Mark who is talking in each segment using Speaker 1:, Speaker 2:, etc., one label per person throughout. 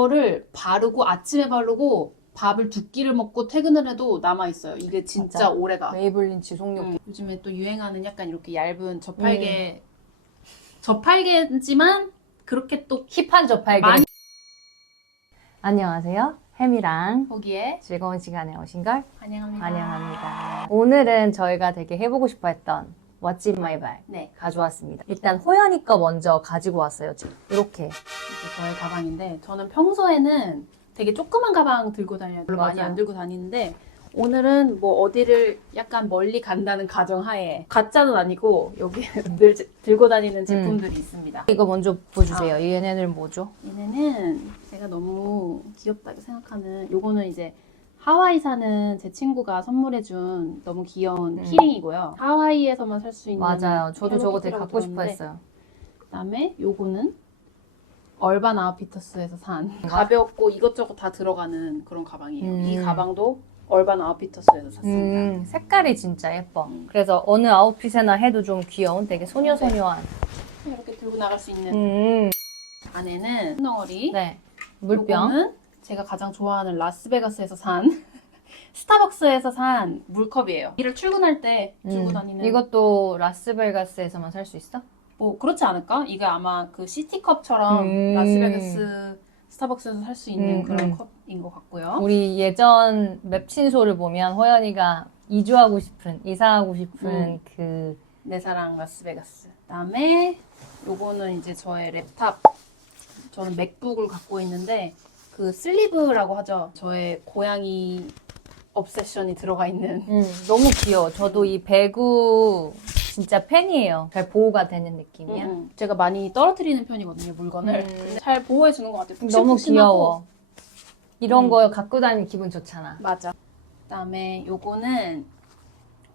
Speaker 1: 이거를 바르고 아침에 바르고 밥을 두 끼를 먹고 퇴근을 해도 남아 있어요. 이게 진짜
Speaker 2: 맞아.
Speaker 1: 오래가.
Speaker 2: 메이블린 지속력.
Speaker 1: 음, 요즘에 또 유행하는 약간 이렇게 얇은 저팔계 저팔계지만 그렇게 또
Speaker 2: 힙한 저팔계.
Speaker 1: 많이-
Speaker 2: 안녕하세요. 햄이랑
Speaker 1: 거기에
Speaker 2: 즐거운 시간에 오신 걸
Speaker 1: 환영합니다.
Speaker 2: 환영합니다. 오늘은 저희가 되게 해보고 싶어 했던 What's in my bag
Speaker 1: 네,
Speaker 2: 가져왔습니다. 일단 호연이 거 먼저 가지고 왔어요. 지금. 이렇게.
Speaker 1: 이게 저의 가방인데 저는 평소에는 되게 조그만 가방 들고 다녀요. 별로 많이
Speaker 2: 맞아요.
Speaker 1: 안 들고 다니는데 오늘은 뭐 어디를 약간 멀리 간다는 가정하에 가짜는 아니고 여기 늘 제- 들고 다니는 제품들이 있습니다.
Speaker 2: 이거 먼저 보여주세요. 얘네들 뭐죠?
Speaker 1: 얘네는 제가 너무 귀엽다고 생각하는 요거는 이제 하와이 사는 제 친구가 선물해준 너무 귀여운
Speaker 2: 음.
Speaker 1: 키링이고요. 하와이에서만 살 수 있는
Speaker 2: 맞아요. 저도 저거 되게 갖고 싶어
Speaker 1: 들었는데
Speaker 2: 했어요.
Speaker 1: 그다음에 요거는 얼반 아웃피터스에서 산 가볍고 이것저것 다 들어가는 그런 가방이에요.
Speaker 2: 음.
Speaker 1: 이 가방도 얼반 아웃피터스에서 샀습니다.
Speaker 2: 음, 색깔이 진짜 예뻐.
Speaker 1: 음.
Speaker 2: 그래서 어느 아웃핏에나 해도 좀 귀여운 되게 소녀소녀한.
Speaker 1: 이렇게 들고 나갈 수 있는
Speaker 2: 음,
Speaker 1: 안에는 덩어리
Speaker 2: 네. 물병.
Speaker 1: 요거는 제가 가장 좋아하는 라스베가스에서 산 스타벅스에서 산 물컵이에요. 이를 출근할 때 들고
Speaker 2: 음,
Speaker 1: 다니는
Speaker 2: 이것도 라스베가스에서만 살 수 있어?
Speaker 1: 뭐 그렇지 않을까? 이게 아마 그 시티컵처럼
Speaker 2: 음.
Speaker 1: 라스베가스 스타벅스에서 살 수 있는
Speaker 2: 음,
Speaker 1: 그런
Speaker 2: 음.
Speaker 1: 컵인 것 같고요.
Speaker 2: 우리 예전 맵 친소를 보면 호연이가 이주하고 싶은, 이사하고 싶은
Speaker 1: 음.
Speaker 2: 그,
Speaker 1: 내 사랑 라스베가스. 그다음에 요거는 이제 저의 랩탑. 저는 맥북을 갖고 있는데 그 슬리브라고 하죠. 저의 고양이 obsession이 들어가 있는
Speaker 2: 음, 너무 귀여워. 저도 이 배구 진짜 팬이에요. 잘 보호가 되는 느낌이야.
Speaker 1: 음, 음. 제가 많이 떨어뜨리는 편이거든요, 물건을.
Speaker 2: 음.
Speaker 1: 근데 잘 보호해 주는 것 같아요.
Speaker 2: 너무
Speaker 1: 푹신푹신하고.
Speaker 2: 귀여워. 이런
Speaker 1: 음.
Speaker 2: 거 갖고 다니면 기분 좋잖아.
Speaker 1: 맞아. 그다음에 요거는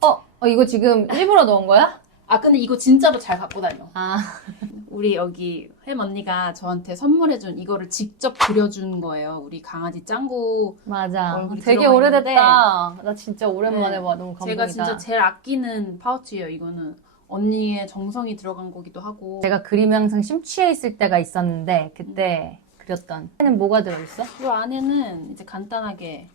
Speaker 2: 어, 어, 이거 지금 일부러 넣은 거야?
Speaker 1: 아 근데 이거 진짜로 잘 갖고 다녀.
Speaker 2: 아,
Speaker 1: 우리 여기 햄 언니가 저한테 선물해준 이거를 직접 그려준 거예요. 우리 강아지 짱구.
Speaker 2: 맞아.
Speaker 1: 얼굴이
Speaker 2: 되게
Speaker 1: 들어가
Speaker 2: 오래됐다. 나 진짜 오랜만에
Speaker 1: 네.
Speaker 2: 봐. 너무 감동이다.
Speaker 1: 제가 진짜 제일 아끼는 파우치예요. 이거는 언니의 정성이 들어간 거기도 하고.
Speaker 2: 제가 그림에 항상 심취해 있을 때가 있었는데 그때 그렸던. 얘는 뭐가 들어있어?
Speaker 1: 이 안에는 이제 간단하게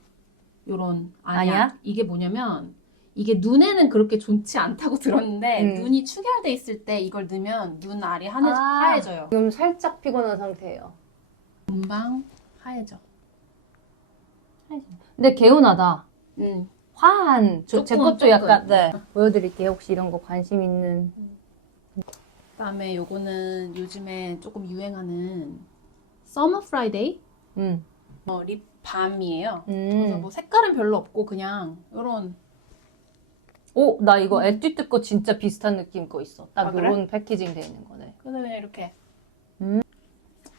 Speaker 1: 요런 아니야.
Speaker 2: 아니야?
Speaker 1: 이게 뭐냐면 이게 눈에는 그렇게 좋지 않다고 들었는데
Speaker 2: 음.
Speaker 1: 눈이 축열돼 있을 때 이걸 넣으면 눈 알이 하얘,
Speaker 2: 아.
Speaker 1: 하얘져요.
Speaker 2: 지금 살짝 피곤한 상태예요.
Speaker 1: 금방 하얘져.
Speaker 2: 근데 개운하다.
Speaker 1: 음.
Speaker 2: 화한. 저, 제
Speaker 1: 조금,
Speaker 2: 것도
Speaker 1: 조금.
Speaker 2: 약간 네. 보여드릴게요. 혹시 이런 거 관심 있는.
Speaker 1: 그다음에 요거는 요즘에 조금 유행하는 서머 프라이데이
Speaker 2: 음.
Speaker 1: 어, 립 밤이에요. 그래서
Speaker 2: 음.
Speaker 1: 뭐 색깔은 별로 없고 그냥 요런
Speaker 2: 오, 나 이거 에뛰드 거 진짜 비슷한 느낌 거 있어. 딱
Speaker 1: 아, 그래?
Speaker 2: 요런 패키징 돼 있는 거네.
Speaker 1: 그다음에 이렇게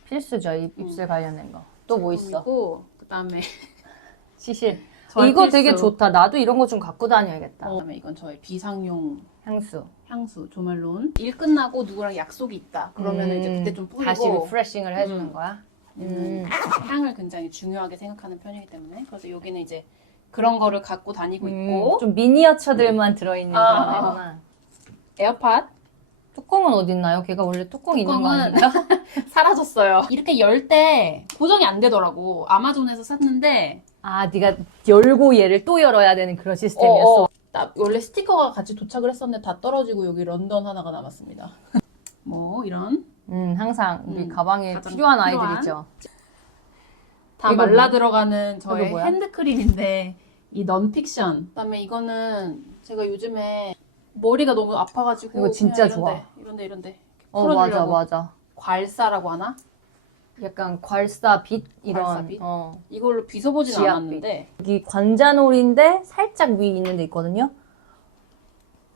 Speaker 2: 필수죠. 입,
Speaker 1: 음.
Speaker 2: 입술 관련된 거. 또 뭐 있어?
Speaker 1: 그리고 그다음에
Speaker 2: 시실.
Speaker 1: 저의
Speaker 2: 이거
Speaker 1: 필수.
Speaker 2: 되게 좋다. 나도 이런 거 좀 갖고 다녀야겠다.
Speaker 1: 어, 그다음에 이건 저의 비상용
Speaker 2: 향수.
Speaker 1: 향수 조멜론. 일 끝나고 누구랑 약속이 있다. 그러면 은 이제
Speaker 2: 음,
Speaker 1: 그때 좀 뿌리고
Speaker 2: 다시 리프레싱을 해주는
Speaker 1: 음.
Speaker 2: 거야.
Speaker 1: 음, 향을 굉장히 중요하게 생각하는 편이기 때문에 그래서 여기는 이제 그런 거를 갖고 다니고 있고
Speaker 2: 음, 좀 미니어처들만 들어있는
Speaker 1: 아,
Speaker 2: 그런. 애구나.
Speaker 1: 에어팟
Speaker 2: 뚜껑은 어딨나요? 걔가 원래 뚜껑 있는 거
Speaker 1: 뚜껑은
Speaker 2: 아닌가?
Speaker 1: 사라졌어요. 이렇게 열 때 고정이 안 되더라고. 아마존에서 샀는데
Speaker 2: 아, 네가 열고 얘를 또 열어야 되는 그런 시스템이었어.
Speaker 1: 어, 어. 나 원래 스티커가 같이 도착을 했었는데 다 떨어지고 여기 런던 하나가 남았습니다. 뭐 이런
Speaker 2: 음, 항상 우리
Speaker 1: 음,
Speaker 2: 가방에
Speaker 1: 가장
Speaker 2: 필요한
Speaker 1: 필요한.
Speaker 2: 아이들이죠.
Speaker 1: 다
Speaker 2: 이거
Speaker 1: 말라
Speaker 2: 뭐-
Speaker 1: 들어가는 저의
Speaker 2: 이거 뭐야?
Speaker 1: 핸드크림인데 이 넌픽션. 그다음에 이거는 제가 요즘에 머리가 너무 아파가지고
Speaker 2: 이거 진짜
Speaker 1: 그냥 이런데, 이런데 이런데
Speaker 2: 어, 맞아,
Speaker 1: 풀어주려고.
Speaker 2: 맞아.
Speaker 1: 괄사라고 하나?
Speaker 2: 약간 괄사 빛 이런.
Speaker 1: 괄사 빛?
Speaker 2: 어.
Speaker 1: 이걸로 빗어보진
Speaker 2: 지압빛.
Speaker 1: 않았는데
Speaker 2: 여기 관자놀인데 살짝 위 있는 데 있거든요.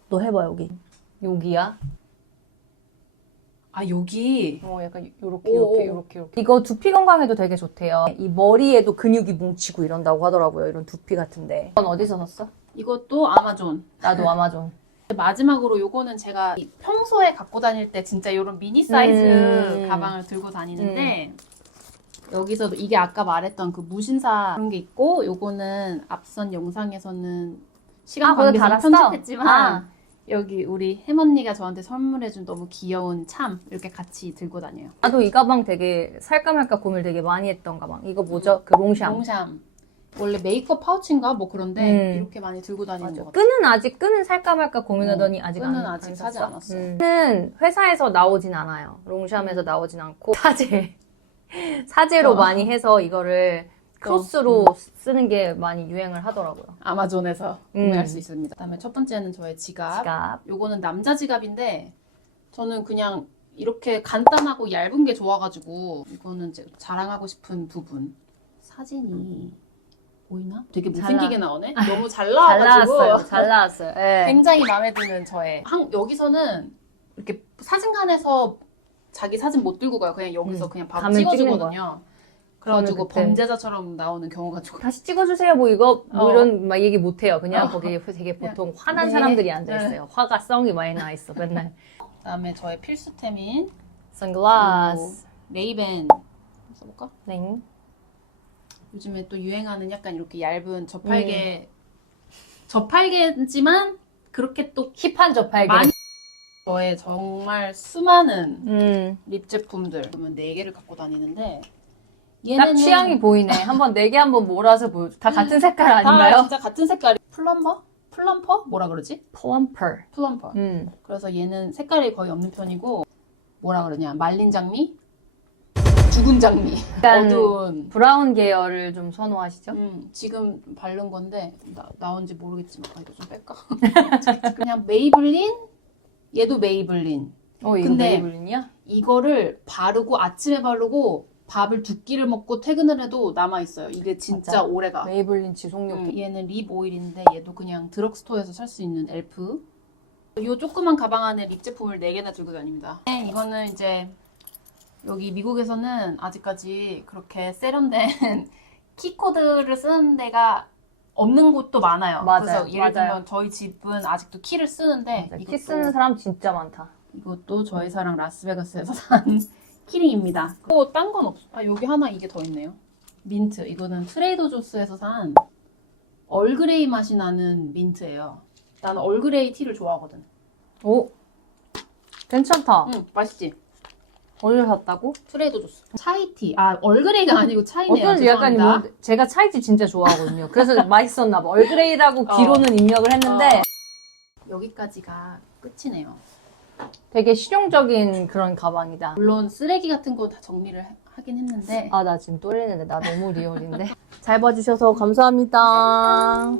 Speaker 2: 너 해봐 여기. 여기야.
Speaker 1: 아 여기
Speaker 2: 어, 약간 요렇게
Speaker 1: 오,
Speaker 2: 요렇게
Speaker 1: 오.
Speaker 2: 요렇게 요렇게. 이거 두피 건강에도 되게 좋대요. 이 머리에도 근육이 뭉치고 이런다고 하더라고요. 이런 두피 같은데. 이건 어디서 샀어?
Speaker 1: 이것도 아마존.
Speaker 2: 나도 아마존.
Speaker 1: 마지막으로 요거는 제가 이 평소에 갖고 다닐 때 진짜 이런 미니 사이즈
Speaker 2: 음.
Speaker 1: 가방을 들고 다니는데 여기서도 이게 아까 말했던 그 무신사 그런 게 있고 요거는 앞선 영상에서는 시간
Speaker 2: 아, 그거
Speaker 1: 관계상
Speaker 2: 달았어?
Speaker 1: 편집했지만
Speaker 2: 아.
Speaker 1: 여기 우리 햄언니가 저한테 선물해준 너무 귀여운 참 이렇게 같이 들고 다녀요.
Speaker 2: 나도 이 가방 되게 살까 말까 고민을 되게 많이 했던 가방. 이거 뭐죠? 그 롱샴.
Speaker 1: 롱샴. 원래 메이크업 파우치인가 뭐 그런데
Speaker 2: 음.
Speaker 1: 이렇게 많이 들고 다니는
Speaker 2: 맞아.
Speaker 1: 것 같아요.
Speaker 2: 끈은 아직 끈은 살까 말까 고민하더니 아직 안,
Speaker 1: 끈은 아직
Speaker 2: 안
Speaker 1: 사지
Speaker 2: 샀어?
Speaker 1: 않았어요.
Speaker 2: 음. 끈은 회사에서 나오진 않아요. 롱샴에서 나오진 않고 사제 사제로
Speaker 1: 어.
Speaker 2: 많이 해서 이거를 크로스로 쓰는 게 많이 유행을 하더라고요.
Speaker 1: 아마존에서
Speaker 2: 음.
Speaker 1: 구매할 수 있습니다. 그다음에 첫 번째는 저의 지갑.
Speaker 2: 지갑.
Speaker 1: 요거는 남자 지갑인데 저는 그냥 이렇게 간단하고 얇은 게 좋아가지고 이거는 이제 자랑하고 싶은 부분. 사진이 보이나? 되게
Speaker 2: 잘
Speaker 1: 못생기게 나오네. 너무 잘
Speaker 2: 잘
Speaker 1: 나와가지고
Speaker 2: 나왔어요. 잘 나왔어요. 예.
Speaker 1: 굉장히 마음에 드는 저의 한, 여기서는 이렇게 사진관에서 자기 사진 못 들고 가요. 그냥 여기서
Speaker 2: 음,
Speaker 1: 그냥 바로
Speaker 2: 찍는
Speaker 1: 찍어주거든요. 그래가지고
Speaker 2: 그때-
Speaker 1: 범죄자처럼 나오는 경우가 좀
Speaker 2: 다시 찍어주세요. 뭐 이거 뭐
Speaker 1: 어.
Speaker 2: 이런 막 얘기 못 해요. 그냥
Speaker 1: 어.
Speaker 2: 거기 되게
Speaker 1: 그냥,
Speaker 2: 보통 화난
Speaker 1: 네.
Speaker 2: 사람들이 앉아 있어요. 화가 썽이 많이 나 있어. 맨날
Speaker 1: 그다음에 저의 필수템인
Speaker 2: 선글라스.
Speaker 1: 레이벤 써볼까?
Speaker 2: 네.
Speaker 1: 요즘에 또 유행하는 약간 이렇게 얇은 저팔계 저팔계지만 그렇게 또
Speaker 2: 힙한 저팔계.
Speaker 1: 많이 저의 정말 수많은
Speaker 2: 음.
Speaker 1: 립 제품들 그러면 네 개를 갖고 다니는데
Speaker 2: 딱
Speaker 1: 얘네는
Speaker 2: 취향이 보이네. 한번 네 개 한번 몰아서 보여. 다 같은 색깔
Speaker 1: 다
Speaker 2: 아닌가요?
Speaker 1: 진짜 같은 색깔이 플럼버? 플럼퍼? 뭐라 그러지?
Speaker 2: 플럼퍼.
Speaker 1: 플럼퍼.
Speaker 2: 음.
Speaker 1: 그래서 얘는 색깔이 거의 없는 편이고 뭐라 그러냐 말린 장미? 죽은 장미.
Speaker 2: 약간
Speaker 1: 어두운.
Speaker 2: 브라운 계열을 좀 선호하시죠?
Speaker 1: 음, 지금 바른 건데 나, 나온지 모르겠지만 아, 이거 좀 뺄까? 그냥 메이블린? 얘도 메이블린.
Speaker 2: 어, 이거
Speaker 1: 근데-
Speaker 2: 메이블린이야?
Speaker 1: 이거를 바르고 아침에 바르고 밥을 두 끼를 먹고 퇴근을 해도 남아 있어요. 이게 진짜
Speaker 2: 맞아.
Speaker 1: 오래가.
Speaker 2: 메이블린 지속력.
Speaker 1: 음, 얘는 립 오일인데 얘도 그냥 드럭스토어에서 살 수 있는 엘프. 이 조그만 가방 안에 립 제품을 4개나 들고 다닙니다. 네, 이거는 이제 여기 미국에서는 아직까지 그렇게 세련된 키코드를 쓰는 데가 없는 곳도 많아요.
Speaker 2: 맞아요,
Speaker 1: 그래서 예를
Speaker 2: 맞아요.
Speaker 1: 들면 저희 집은 아직도 키를 쓰는데
Speaker 2: 키 쓰는 사람 진짜 많다.
Speaker 1: 이것도 저희 사랑 라스베가스에서 산 키링입니다. 또 딴 건 없어. 아 여기 하나 이게 더 있네요. 민트. 이거는 트레이더 조스에서 산 얼그레이 맛이 나는 민트예요. 나는 얼그레이 티를 좋아하거든.
Speaker 2: 오, 괜찮다.
Speaker 1: 응, 맛있지?
Speaker 2: 어디서 샀다고?
Speaker 1: 트레이더 조스. 차이티. 아 얼그레이가 아니고 차이네요.
Speaker 2: 어쩐지 약간
Speaker 1: 죄송합니다.
Speaker 2: 뭐, 제가 차이티 진짜 좋아하거든요. 그래서 맛있었나 봐. 얼그레이라고
Speaker 1: 어.
Speaker 2: 귀로는 입력을 했는데
Speaker 1: 어. 여기까지가 끝이네요.
Speaker 2: 되게 실용적인 그런 가방이다.
Speaker 1: 물론 쓰레기 같은 거 다 정리를 하- 하긴 했는데
Speaker 2: 아, 나 지금 떨리는데. 나 너무 리얼인데. 잘 봐주셔서 감사합니다.